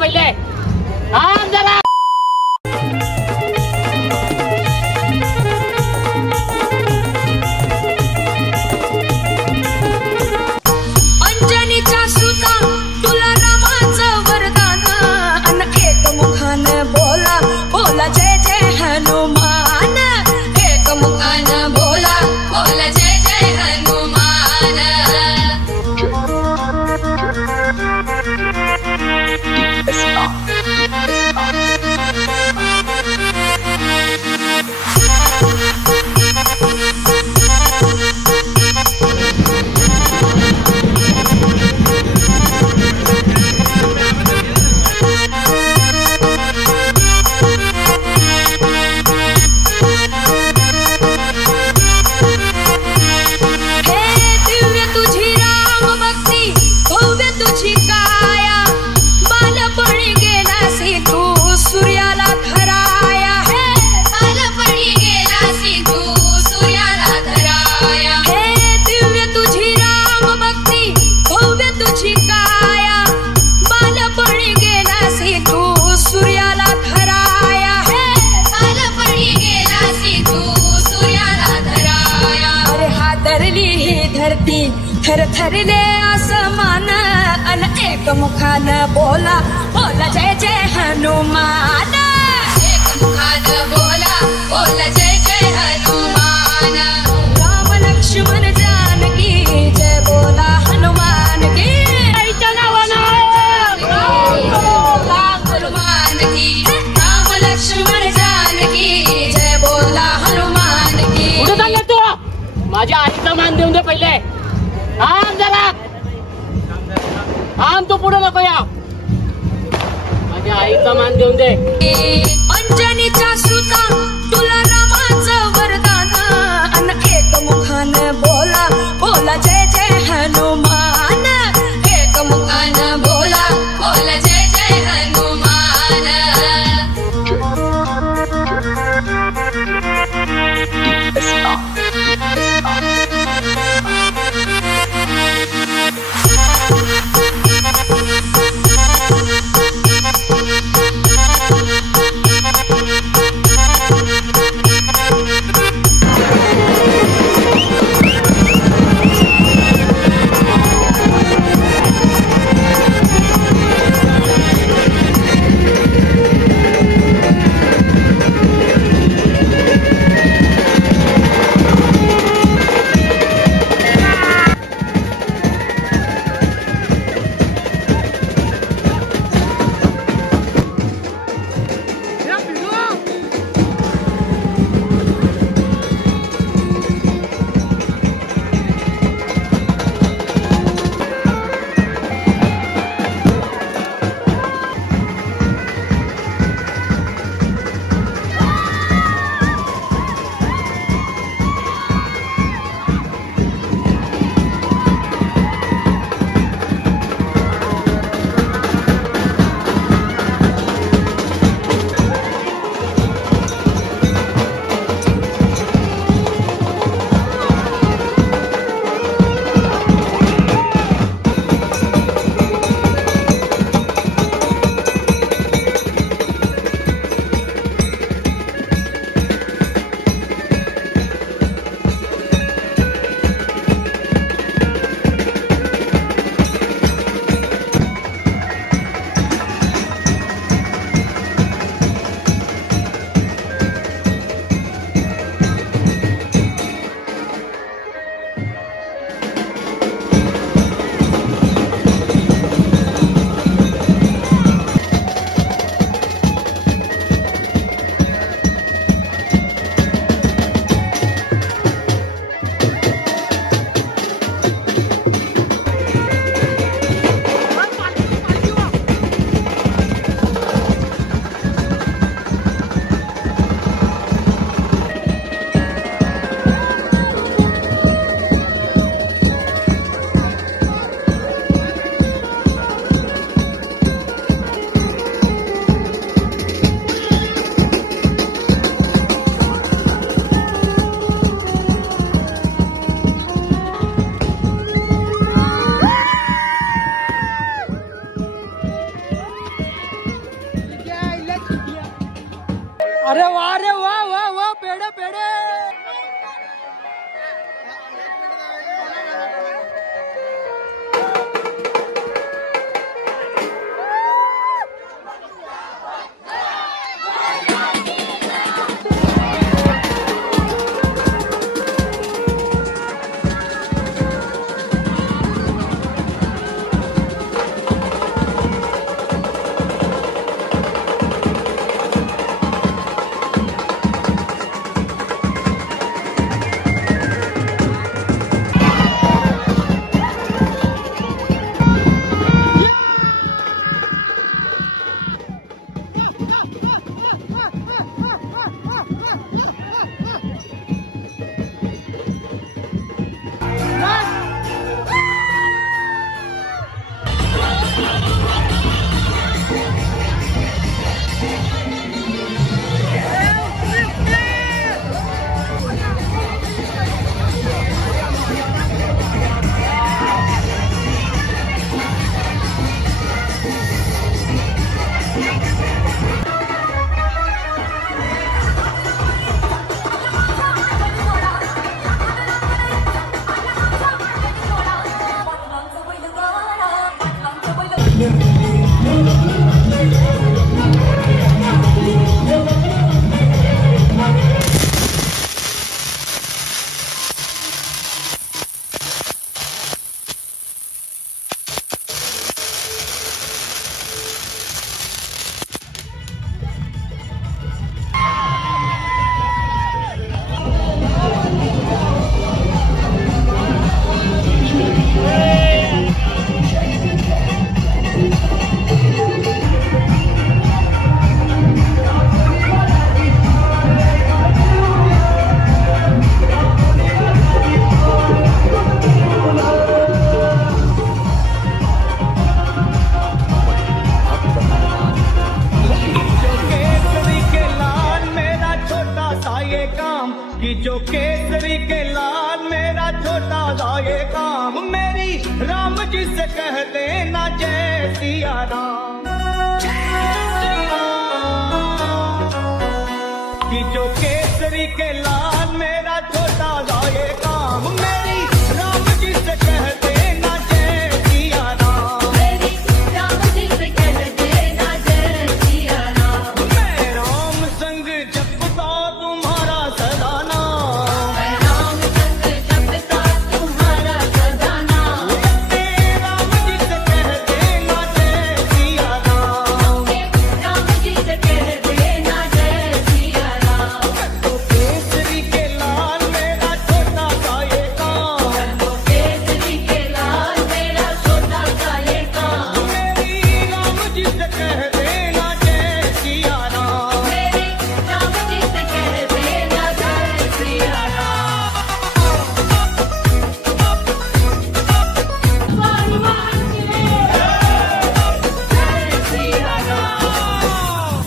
पहिले थांब जरा. अंजनीच्या सुता तुला रामाचं वरदान अन एक मुखान बोला बोला जय जय हनुमान. एक मुखान बोला बोला जय जय हनुमान. थर थरले आसमान अन एक मुखान बोला बोला जय जय हनुमान. एक मुखान बोला बोला जय जय हनुमान. राम लक्ष्मण जानकी जय बोला हनुमान की. हनुमान की. राम लक्ष्मण जानकी जय बोला हनुमान की. कुठे चालले तू? माझ्या आईचा मान देऊन दे पहिले. थांब जरा. थांब तू पुढे नको या. माझ्या आईचा मान देऊन दे. अंजनीच्या सुता तुला रामाचं वरदान अन एक मुखान बोला बोला जय जय हनुमान. एक मुखान बोला बोला जय जय हनुमान. अरे वाह वाह वाह पेड़े पेड़े। जो केसरी के लाल मेरा छोटा सा ये काम, मेरी राम जी से कह देना जय सिया राम। कि जो केसरी के लाल मेरा छोटा सा ये काम, मेरी राम जी से कह देना जय सिया राम। मेरी राम जी से कह देना जय सिया राम। मैं राम संग जपता तुम्हारा सदा नाम, मैं राम संग जपता तुम्हारा सदा नाम। राम जी से कह देना जय सिया राम। राम जी से कह देना जय सिया राम। तो केसरी के लाल मेरा छोटा सा ये काम, तो केसरी के लाल मेरा छोटा सा ये काम। मेरी राम जी से कह देना जय सिया राम। मेरी राम जी से कह देना जय सिया राम। हनुमान जी जय सिया राम।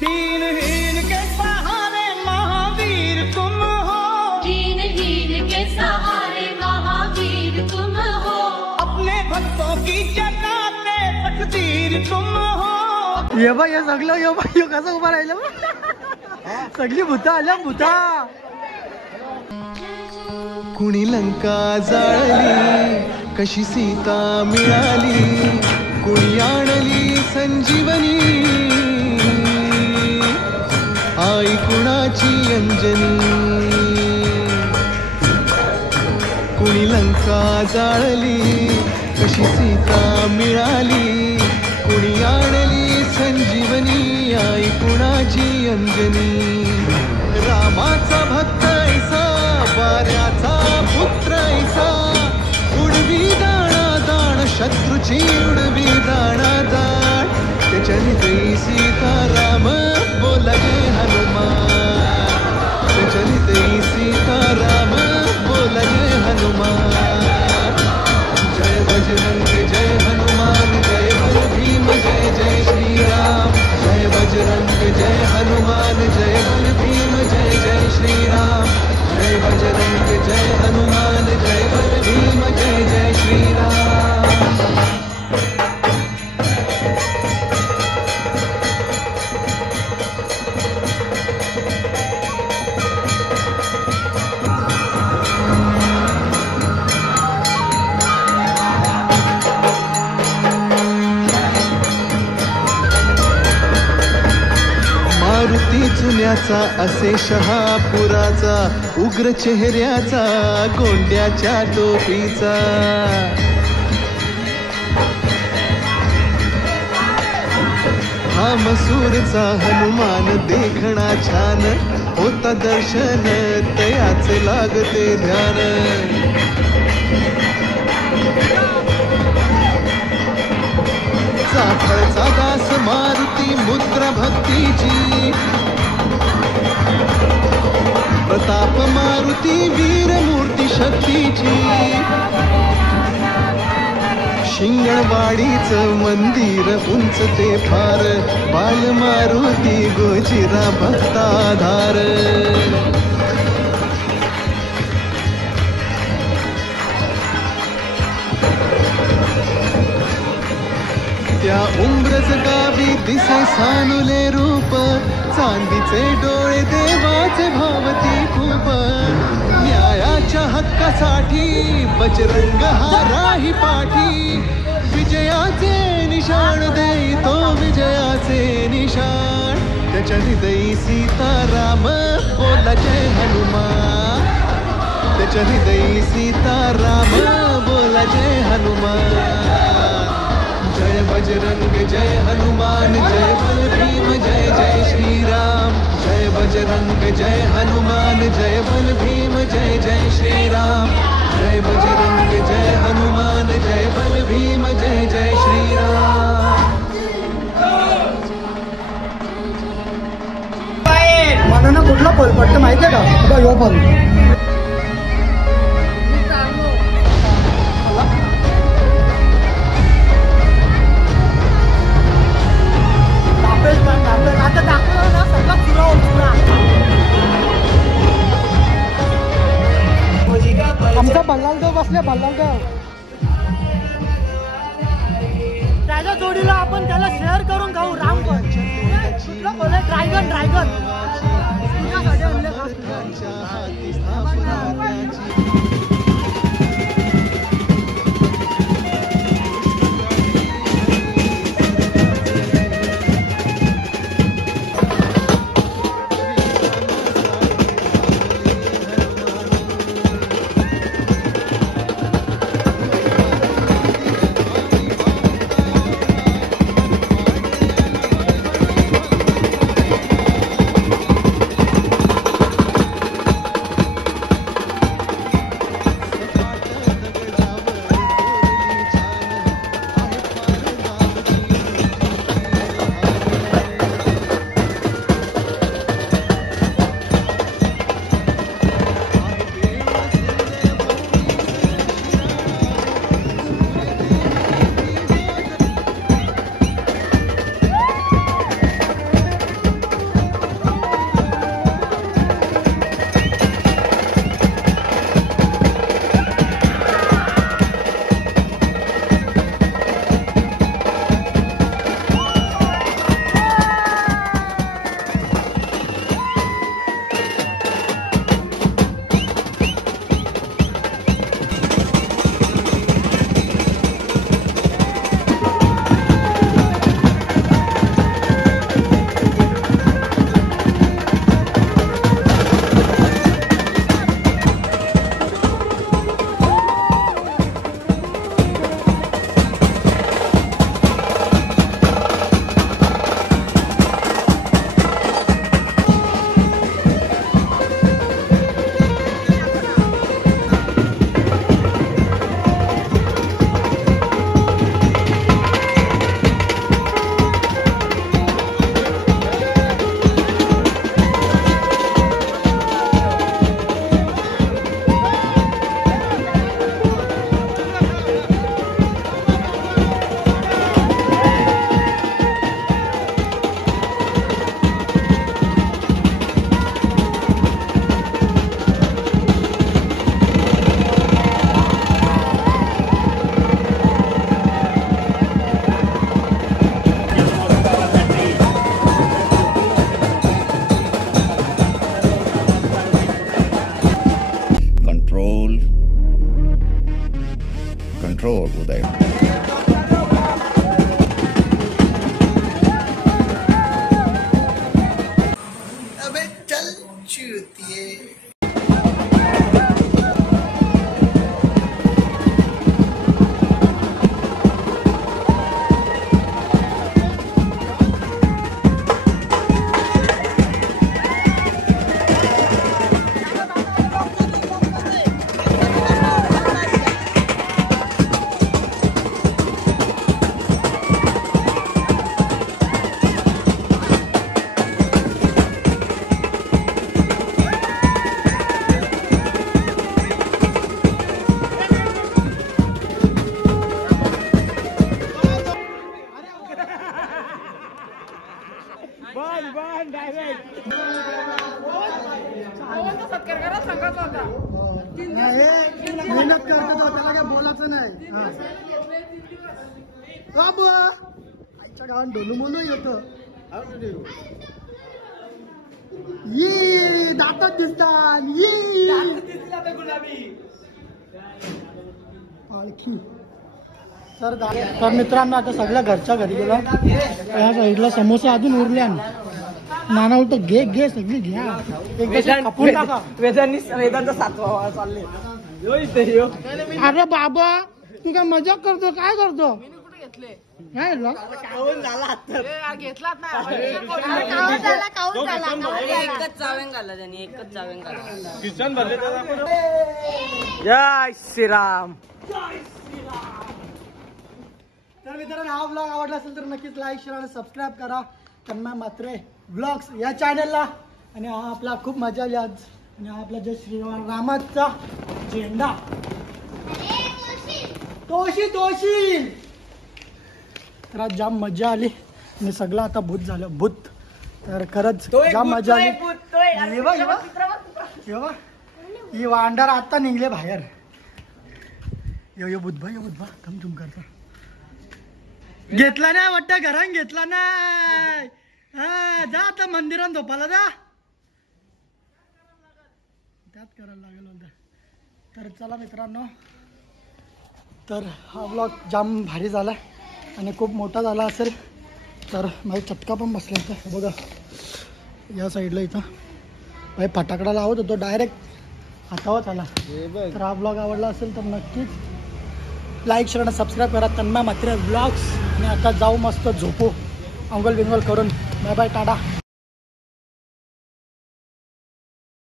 दीनहीन के सहारे महावीर तुम हो, दीनहीन के सहारे महावीर तुम हो। अपने भक्तों की जगाते तकदीर तुम हो। ये बा हे सगळं यो बा यो कसं उभा राहिलं सगळी भूता आल्या भूता. कुणी लंका जाळली कशी सीता मिळाली, कुणी आणली संजीवनी आई कुणाची अंजनी. कुणी लंका जाळली कशी सीता मिळाली, कुणी आणली संजीवनी आई कुणाची अंजनी. रामाचा भक्त ऐसा वाऱ्याचा पुत्र ऐसा, उडवी दाणा दाण शत्रूची उडवी दाणा दाण. चलित सीता राम बोलगे हनुमान, चलित सीता राम बोलगे हनुमान. जय बजरंग जय हनुमान जय बल भीम जय जय श्री राम. जय बजरंग जय हनुमान जय बल भीम जय जय श्री राम. जय बजरंग जय हनुमान जय बल भीम जय जय श्री राम. मारुती चुन्याचा असे शहापुराचा उग्र चेहऱ्याचा गोंड्याच्या टोपीचा हा मसूरचा हनुमान देखणा छान होता दर्शन तयाचे लागते ध्यान चाफळचा दास मारुती मुद्रा भक्तीची प्रताप मारुती वीर मूर्ती शक्तीची शिंगणवाडीचं मंदिर उंच ते फार बाल मारुती गोजिरा भक्ताधार त्या उंबरज गावी दिसे सानुले रूप चांदीचे डोळे देवाचे भावती खूप न्यायाच्या हक्कासाठी बजरंग हा राही पाठी विजयाचे निशाण देई तो विजयाचे निशाण त्याच्या हृदयी सीताराम बोला जय हनुमान त्याच्या हृदयी सीताराम बोला जय हनुमान जय बजरंग जय हनुमान जय बल भीम जय जय श्रीराम जय बजरंग जय हनुमान जय बल भीम जय जय श्रीराम जय बजरंग जय हनुमान जय बल भीम जय जय श्रीराम मला ना कुठला फल पडतं माहितीये का बघा यो फल आता दाखवलं ना सगळं पुरा आमचा बल्लालदेव बसले बल्लालदेव त्याच्या जोडीला आपण त्याला शेअर करून खाऊ रामगण कुठलं बोलले ड्रॅगन ड्रॅगन तुझ्यासाठी आणले control उदय. ऊंची होती है। मेहनत करतो तो त्याला काय बोलायचं नाही. आईच्या गावात डोलू मोलू येतो. ये दातात दिसतात. पालखी तर मित्रांनो आता सगळ्या घरच्या घरी गेला. या साईडला समोसा अजून उरल्या. नाना उलट घे घे सगळी घ्या. वेदांचा 7वा चालले. अरे बाबा तू काय मजाक करतो काय करतो. काय घेतलात ना एकच चावेंग घाला त्यांनी एकच चावेंग घाला. किचन भरले जय श्रीराम. तर मित्रांनो हा ब्लॉग आवडला असेल तर नक्कीच लाईक शेअर आणि सबस्क्राईब करा तन्मय म्हात्रे ब्लॉग्स या चॅनलला. आणि हा आपला खूप मजा आली आज. आणि हा आपला जय श्रीरामाचा झेंडा तोशी तोशी. तर आज जाम मजा आली आणि सगळं आता भूत झालं भूत. तर खरंच जाम मजा आली. ही वांडार आता निघले बाहेर. यो बुधबा कम तुम करता घेतला नाही वाटतं घरान घेतला नाही. हा जा आता मंदिरात झोपाला जा त्यात करायला लागेल होतं. तर चला मित्रांनो तर हा ब्लॉग जाम भारी झाला आणि खूप मोठा झाला असेल तर माझा चटका पण बसला होता बघा या साईडला. इथं भाई फटाकडा लावत होतो डायरेक्ट हातावत आला. तर हा ब्लॉग आवडला असेल तर नक्कीच लाईक शेअर आणि सबस्क्राईब करा तन्मय म्हात्रे ब्लॉग्स. आणि आता जाऊ मस्त झोपू अंगोल बिंगोल करून. Bye bye Tata.